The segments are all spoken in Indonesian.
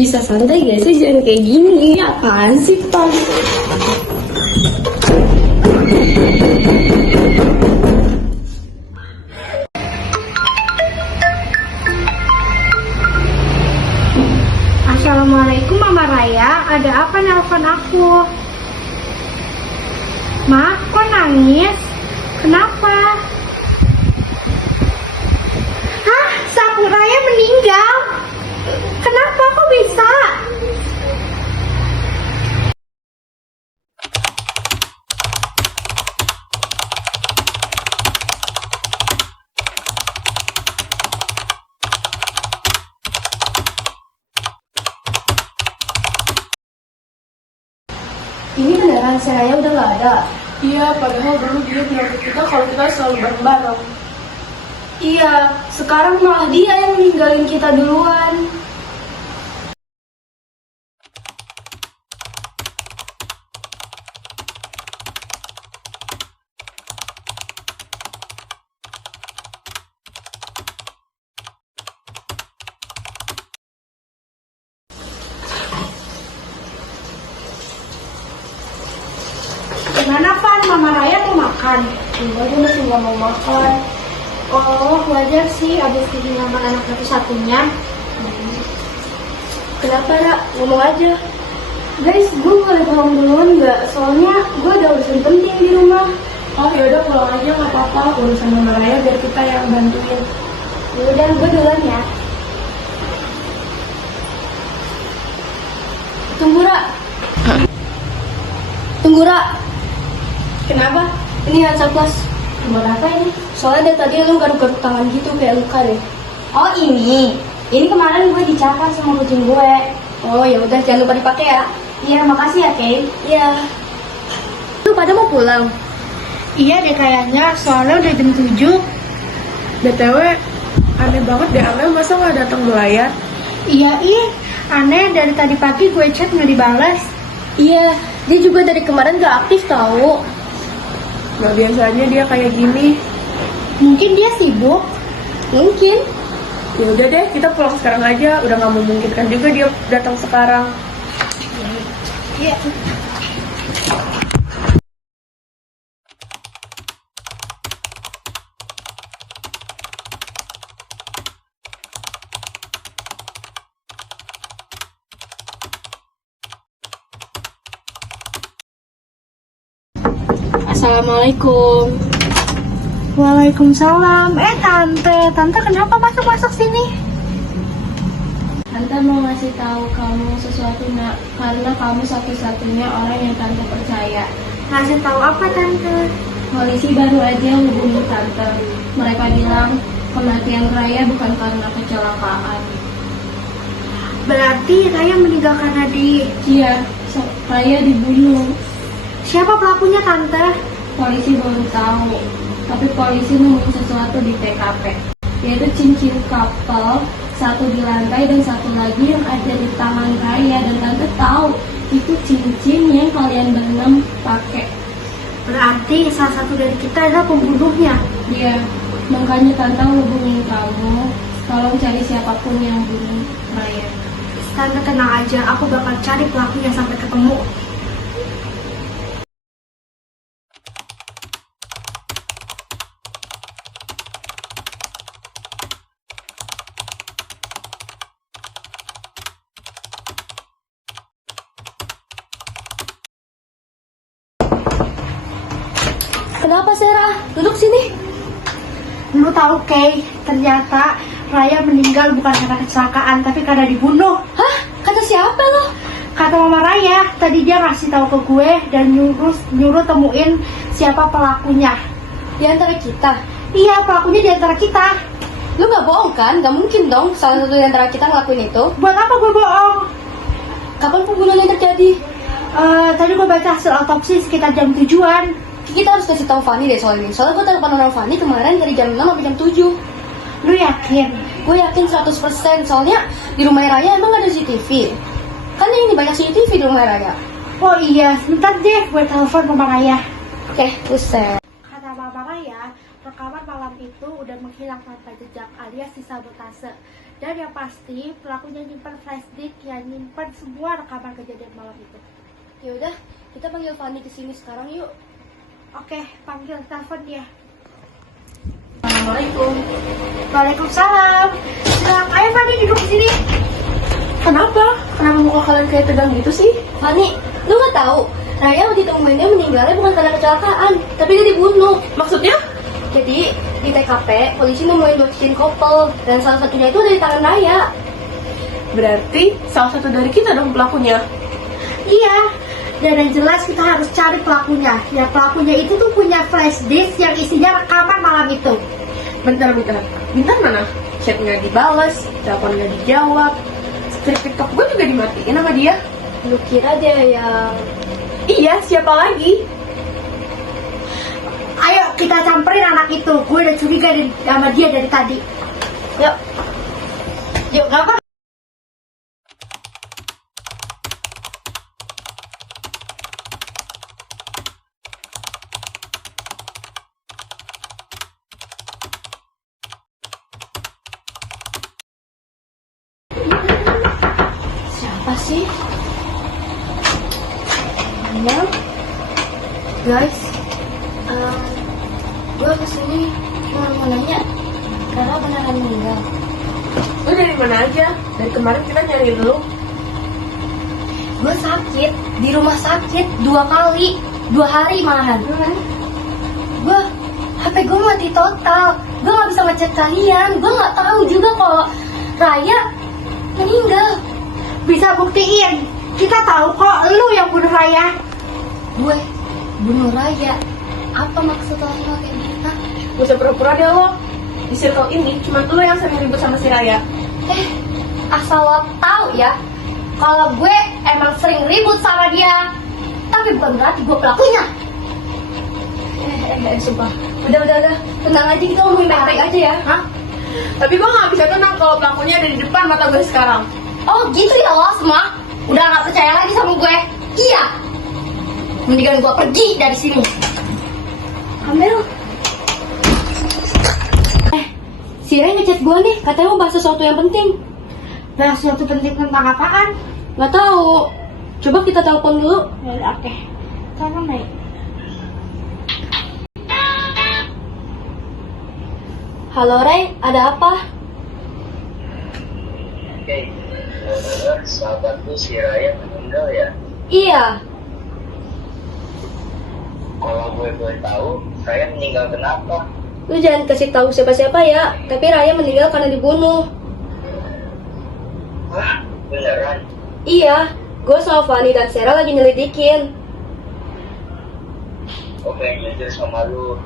Bisa santai gak sih, jangan kayak gini. Apaan sih, Pak? Assalamualaikum Mama Raya, ada apa nelpon aku? Ma, kok nangis? Kenapa? Hah? Sapu Raya meninggal? Kenapa kok bisa? Ini beneran si Raya udah gak ada? Iya, padahal dulu dia bilang ke kita kalau kita selalu bareng-bareng. Iya, sekarang malah dia yang ninggalin kita duluan. Gimana Pan, Mama Raya mau makan? Enggak, gue masih gak mau makan. Oh, wajar sih abis kehilangan anak satu-satunya. Kenapa, Ra? Ngomong aja. Guys, gue boleh pulang duluan nggak? Soalnya gue ada urusan penting di rumah. Oh yaudah pulang aja nggak apa-apa, urusan Mama Raya biar kita yang bantuin. Yaudah, gue duluan ya. Tunggu, Ra. Tunggu, Ra. Kenapa? Ini Hansaplas. Buat apa ini? Soalnya dari tadi lu garuk-garuk tangan gitu kayak luka deh. Oh ini kemarin gue dicakar sama kucing gue. Oh ya udah, jangan lupa dipakai ya. Iya, makasih ya Kay. Iya. Lu pada mau pulang? Iya deh kayaknya, soalnya udah jam 7. BTW, aneh banget deh Amel, masa nggak datang melayar? Iya aneh dari tadi pagi gue chat nggak dibalas. Iya, dia juga dari kemarin gak aktif tahu. Nggak biasanya dia kayak gini. Mungkin dia sibuk. Mungkin. Ya udah deh, kita pulang sekarang aja. Udah nggak memungkinkan juga dia datang sekarang. Iya. Assalamualaikum. Waalaikumsalam. Tante kenapa masuk sini? Tante mau ngasih tahu kamu sesuatu nak, karena kamu satu-satunya orang yang tante percaya. Ngasih tahu apa tante? Polisi baru aja hubungi tante. Mereka bilang kematian Raya bukan karena kecelakaan. Berarti Raya meninggal karena Iya, Raya dibunuh. Siapa pelakunya tante? Polisi belum tahu, tapi polisi nemuin sesuatu di TKP, yaitu cincin couple, satu di lantai dan satu lagi yang ada di tangan Raya, dan tante tahu itu cincin yang kalian berenam pakai. Berarti salah satu dari kita adalah pembunuhnya. Iya, makanya tante hubungin kamu, tolong cari siapapun yang bunuh Raya. Tante tenang aja, aku bakal cari pelakunya sampai ketemu. Kenapa Sarah? Duduk sini. Lu tahu Kay, ternyata Raya meninggal bukan karena kecelakaan, tapi karena dibunuh. Hah? Kata siapa lo? Kata Mama Raya, tadi dia ngasih tahu ke gue dan nyuruh temuin siapa pelakunya. Di antara kita. Iya, pelakunya di antara kita. Lu gak bohong kan? Gak mungkin dong salah satu di antara kita ngelakuin itu. Buat apa gue bohong? Kapan pembunuhan yang terjadi? Tadi gue baca hasil otopsi sekitar jam 7-an. Kita harus kasih tahu Fanny deh soal ini. Soalnya gue telepon orang Fanny kemarin dari jam 6 sampai jam 7. Lu yakin? Gue yakin 100%. Soalnya di rumah Raya emang ada CCTV. Kan ini banyak CCTV di rumah Raya. Oh iya, sebentar deh gue telepon Mama Raya. Oke, buset. Kata Mama Raya, rekaman malam itu udah menghilang tanpa jejak alias disabotase. Dan yang pasti pelakunya nyimpan flash disk yang nyimpan semua rekaman kejadian malam itu. Ya udah, kita panggil Fanny ke sini sekarang yuk. Oke, panggil telepon dia. Assalamualaikum. Waalaikumsalam. Bilang, ayo Fanny duduk di sini. Kenapa? Kenapa muka kalian kayak tegang gitu sih? Fanny, lu nggak tahu? Raya waktu ditemuinnya meninggalnya bukan karena kecelakaan, tapi dia dibunuh. Maksudnya? Jadi di TKP polisi nemuin 2 cincin couple dan salah satunya itu ada di tangan Raya. Berarti salah satu dari kita dong pelakunya. Iya. Dan yang jelas kita harus cari pelakunya. Ya pelakunya itu tuh punya flash disk yang isinya rekaman malam itu. Bentar. Bentar mana? Chat nggak dibalas, telepon nggak dijawab, strip TikTok gue juga dimatiin sama dia. Lu kira dia yang... Iya, siapa lagi? Ayo kita camperin anak itu. Gue udah curiga sama dia dari tadi. Yuk. Yuk, gak apa. Siapa sih? Mel? Guys, gue kesini mau nanya, Rara beneran meninggal? Lu dari mana aja? Dari kemarin kita nyari lu. Gue sakit, di rumah sakit 2 kali, 2 hari malahan. Gue, HP gue mati total, gue gak bisa ngechat kalian, gue gak tahu juga kalau Raya meninggal. Bisa buktiin. Kita tahu kok lu yang bunuh Raya. Gue bunuh Raya? Apa maksud lo kayak gitu? Gak usah pura-pura deh lo. Di circle ini cuma lu yang sering ribut sama si Raya. Asal lo tahu ya, kalau gue emang sering ribut sama dia, tapi bukan berarti gue pelakunya. Sumpah. Udah, tenang aja, kita ngomongin baik-baik aja ya. Hah? Tapi gue gak bisa tenang kalau pelakunya ada di depan mata gue sekarang. Oh gitu ya lo semua? Udah gak percaya lagi sama gue? Iya. Mendingan gue pergi dari sini. Amel. Si Ray ngechat gue nih, katanya mau bahas sesuatu yang penting. Nah, sesuatu penting tentang apaan? Gak tahu. Coba kita telepon dulu. Ya, oke. Telepon nih. Halo Ray, ada apa? Oke, sahabatku si Raya meninggal ya. Iya. Kalau gue boleh tahu, Raya meninggal kenapa? Lu jangan kasih tahu siapa-siapa ya. Tapi Raya meninggal karena dibunuh. Wah, beneran? Iya. Gue sama Fanny dan Sarah lagi nyelidikin. Oke, jujur sama lu.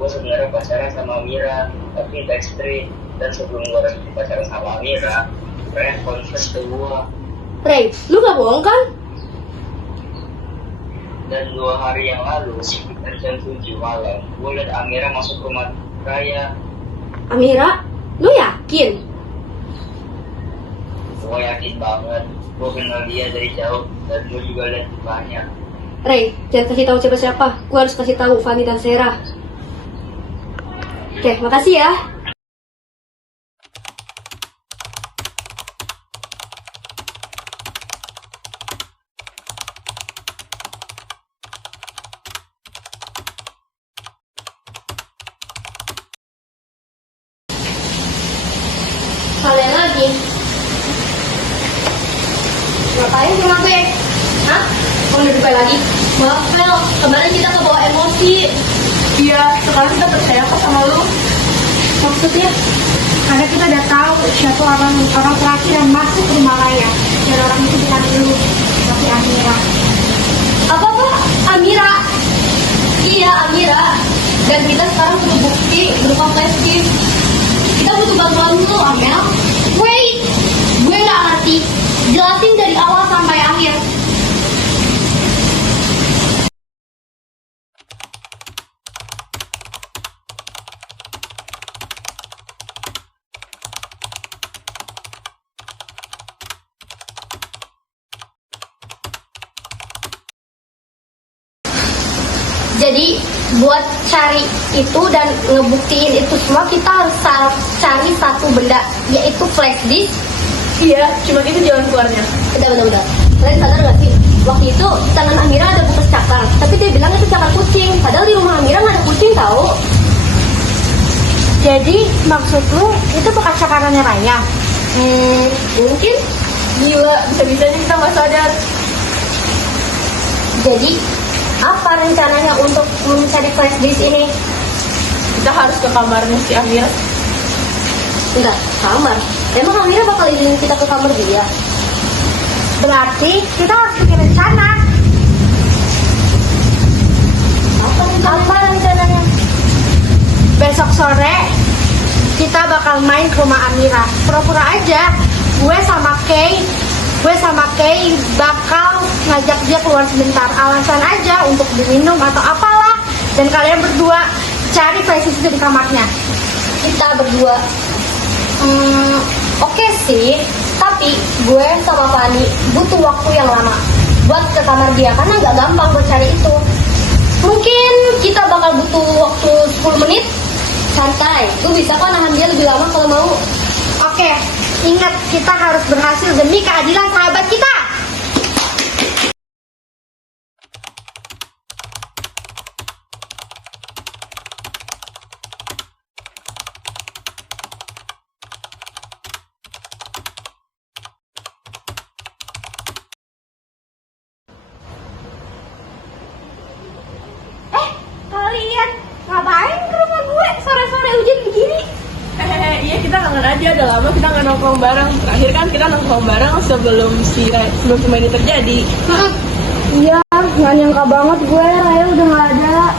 Gue sebenarnya pacaran sama Mira, tapi backstreet. Dan sebelum gue resmi pacaran sama Mira, Raya confess ke gue. Ray, lu gak bohong kan? Dan 2 hari yang lalu, sekitar jam 7 malam, gue liat Amira masuk rumah Raya. Amira, lu yakin? Gue yakin banget. Gue kenal dia dari jauh, dan gue juga liat mukanya. Ray, jangan kasih tahu siapa-siapa. Gue harus kasih tahu Fanny dan Sarah. Oke, makasih ya. Kalian lagi? Ngapain sama gue? Hah? Mau duduk lagi? Maaf, Mel. Kemarin kita kebawa emosi. Iya, sekarang kita percaya kok sama lu. Maksudnya? Karena kita udah tahu siapa orang terakhir yang masuk ke rumah Raya. Dan orang itu bukan lu, tapi Amira. Apa? Amira? Iya, Amira. Dan kita sekarang butuh bukti berupa flash disk. Kita butuh bantuan lu, Amel. Wait! Gue gak ngerti. Jelasin dari awal sampai akhir. Jadi, buat cari itu dan ngebuktiin itu semua, kita harus cari satu benda, yaitu flash disk. Iya, cuma itu jalan keluarnya. Benar. Kalian sadar gak sih? Waktu itu di tangan Amira ada bekas cakar, tapi dia bilang itu cakar kucing. Padahal di rumah Amira nggak ada kucing tahu. Jadi maksud lu itu bekas cakarannya Raya? Mungkin. Gila, bisa-bisanya kita nggak sadar. Jadi apa rencananya untuk mencari flash disk ini? Kita harus ke kamarnya si Amira. Enggak, kamar. Emang Amira bakal izinin kita ke kamar dia? Berarti kita harus bikin rencana. Apa rencananya? Besok sore kita bakal main ke rumah Amira. Pura-pura aja gue sama Kay bakal ngajak dia keluar sebentar. Alasan aja untuk diminum atau apalah. Dan kalian berdua cari flash disk di kamarnya. Kita berdua oke sih, tapi gue sama Fani butuh waktu yang lama buat ke kamar dia karena nggak gampang buat cari itu. Mungkin kita bakal butuh waktu 10 menit. Santai, gue bisa kok nahan dia lebih lama kalau mau. Oke, ingat kita harus berhasil demi keadilan sahabat kita. Kalian ngapain ke rumah gue sore-sore hujan begini? Iya, kita kangen aja. Udah lama kita nggak nongkrong bareng. Terakhir kan kita nongkrong bareng sebelum semua ini terjadi. Iya, nggak nyangka banget gue Raya udah nggak ada.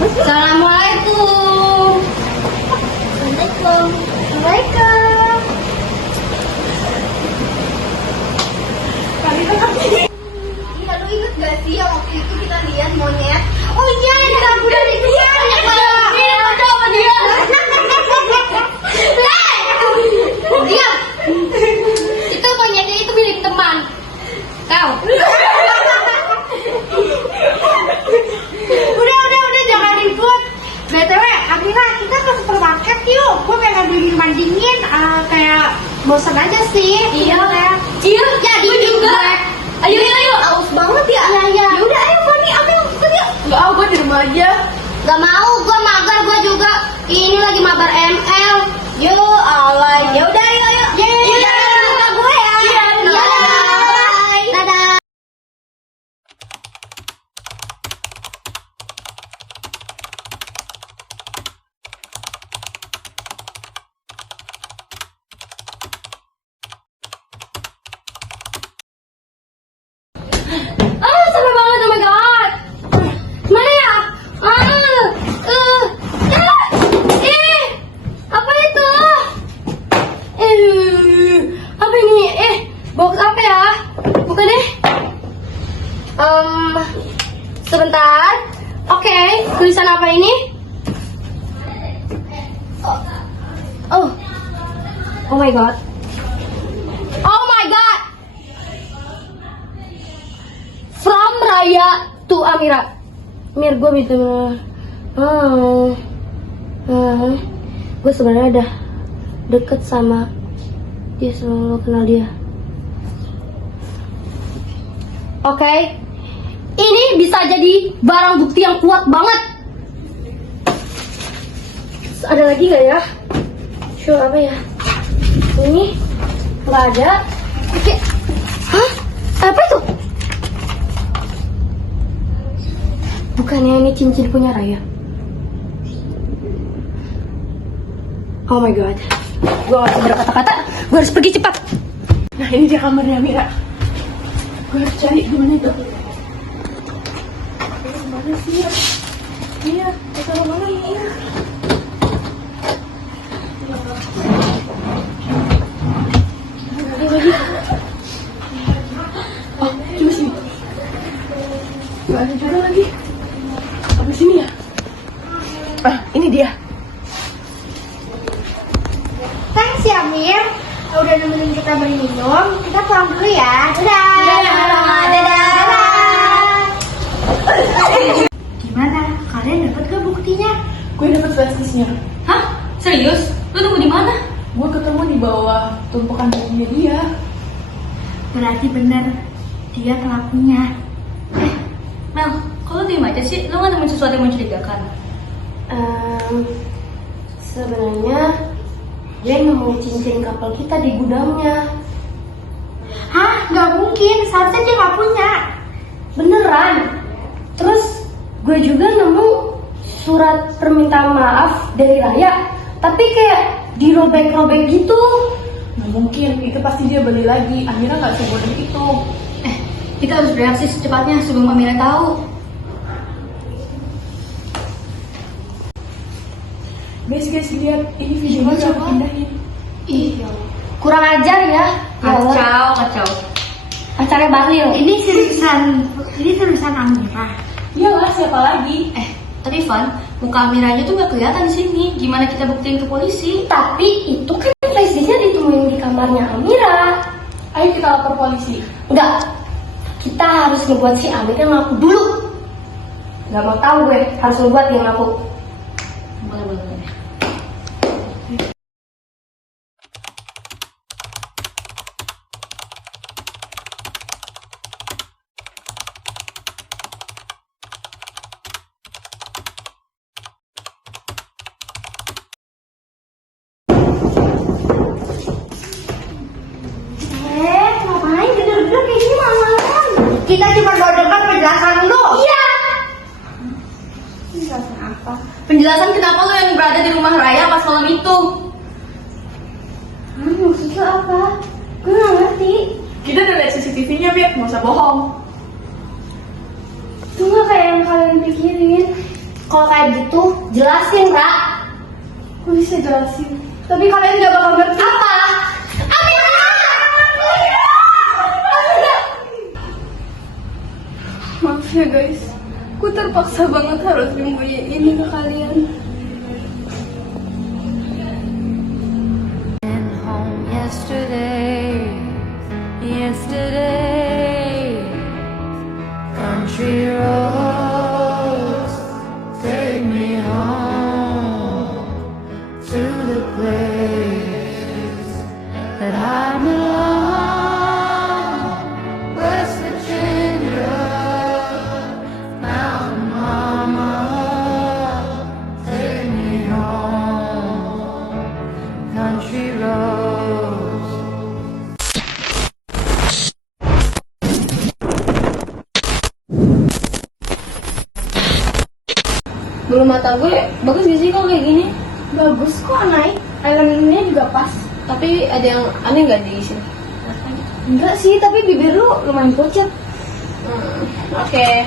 Assalamualaikum. Waalaikumsalam. Iya, lu inget gak sih yang waktu itu kita lihat monyet? Oh iya, yang kabur dari dia. Diam. Itu monyetnya itu milik teman. Kau. Udah jangan ribut. BTW, Amira, kita ke supermarket yuk. Gue pengen beli minuman dingin, kayak bosan aja sih. Iya. Jadi juga. Ayo. Aus banget ya. Iya. Yaudah, ayo Fani, ambil yuk. Nggak, gue di rumah aja. Gak mau, gue magar, gue juga. Ini lagi mabar ML. Yo, alay. Yaudah, ayo. Yaudah, rumah gue ya. Iya. Dadah. Sampai banget, oh my god. Mana ya? Apa itu? Apa ini? Box apa ya? Bukan deh. Sebentar. Oke, tulisan apa ini? Oh my god. From Raya to Amira. Mir, gue minta gue sebenarnya udah deket sama dia, sama lo kenal dia. Oke. Ini bisa jadi barang bukti yang kuat banget. Ada lagi nggak ya? Sure, apa ya? Ini nggak ada. Oke. Hah? Apa itu? Bukannya ini cincin punya Raya? Oh my god. Gue gak bisa berkata-kata. Gue harus pergi cepat. Nah, ini dia kamarnya Amira. Gue harus cari gimana itu. Mana sih ya? Iya, taruh mana ya? Lagi. Oh, coba sini. Gak ada juga lagi. Apa sini ya? Ini dia. Thanks ya Mir, udah nemenin kita beli minum. Kita pulang dulu ya. Dadah. Dadah. Gimana? Kalian dapat gak buktinya? Gue dapet flashdisknya. Hah? Serius? Lu nemu di mana? Gue ketemu di bawah tumpukan bukunya dia. Berarti benar dia pelakunya. Mel, kok lu diem aja sih? Lu nggak nemuin sesuatu yang mencurigakan? Sebenarnya dia nemu cincin kapal kita di gudangnya. Hah? Gak mungkin, seharusnya dia gak punya. Beneran. Terus gue juga nemu surat permintaan maaf dari Raya, tapi kayak dirobek-robek gitu. Nggak mungkin, itu pasti dia beli lagi. Amira nggak sebodoh itu. Kita harus bereaksi secepatnya sebelum Amira tahu. Guys, lihat ini videonya udah aku pindahin. Ih, kurang ajar ya. Kacau. Pacarnya Bahlil. Ini seriusan Amira. Iyalah, siapa lagi? Tapi Van, muka Amiranya tuh nggak kelihatan di sini. Gimana kita buktiin ke polisi? Tapi itu kan flashdisknya ditemuin di kamarnya Amira. Ayo kita lapor polisi. Enggak, kita harus ngebuat si Amira ngaku dulu. Gak mau tahu gue, harus ngebuat dia ngaku. Boleh. Ngapain gedor-gedor kayak gini malam-malam? Kita cuma mau dengar penjelasan lu. Iya. Penjelasan apa? Penjelasan kenapa lo yang berada di rumah Raya pas malam itu? Maksudnya apa? Gue gak ngerti. Kita udah lihat CCTV-nya, Beb. Nggak usah bohong. Itu gak kayak yang kalian pikirin. Kalau kayak gitu, jelasin, Ra. Gue bisa jelasin. Tapi kalian nggak bakal ngerti. Apa? Amira! Maaf ya guys, gue terpaksa banget harus nyembunyiin ini ke kalian. Home yesterday, country roads take me home to the place that I belong, West Virginia, Mountain Mama, take me home, country roads. Bulu mata gue bagus gak sih kalau kayak gini? Bagus kok, naik. Elemennya juga pas. Tapi ada yang aneh gak di sini? Enggak sih, tapi bibir lu lumayan pucat. Oke.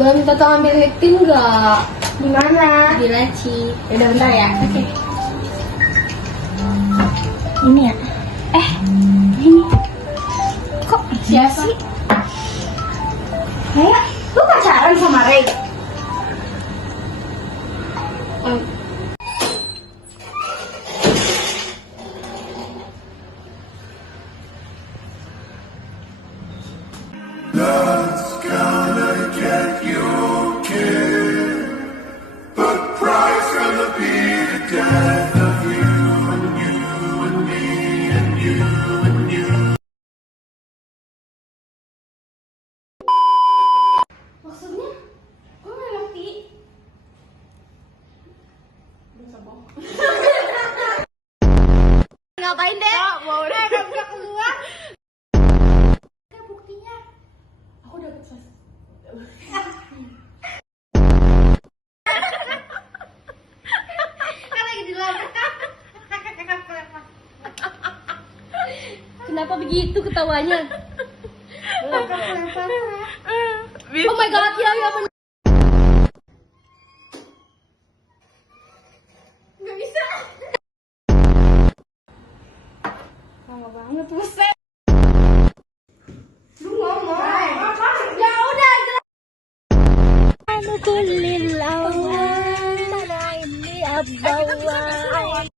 Boleh minta tolong ambil lip tint nggak? Di mana? Di laci. Udah bentar ya. Oke. Ini ya. Ini. Kok Siapa? sih? Kayak lu pacaran sama Ray? Maksudnya? Gue gak ngerti. Ngapain deh? Mau deh. Gak bisa keluar. Kayak buktinya. Aku dapet flash. Kan lagi di luar. Kenapa begitu ketawanya? Oh my god, ya bener. Nggak bisa. Lama banget, buset. Lu ngomong. Ya udah, jelas. Anu kulil awan, mana ini abawan.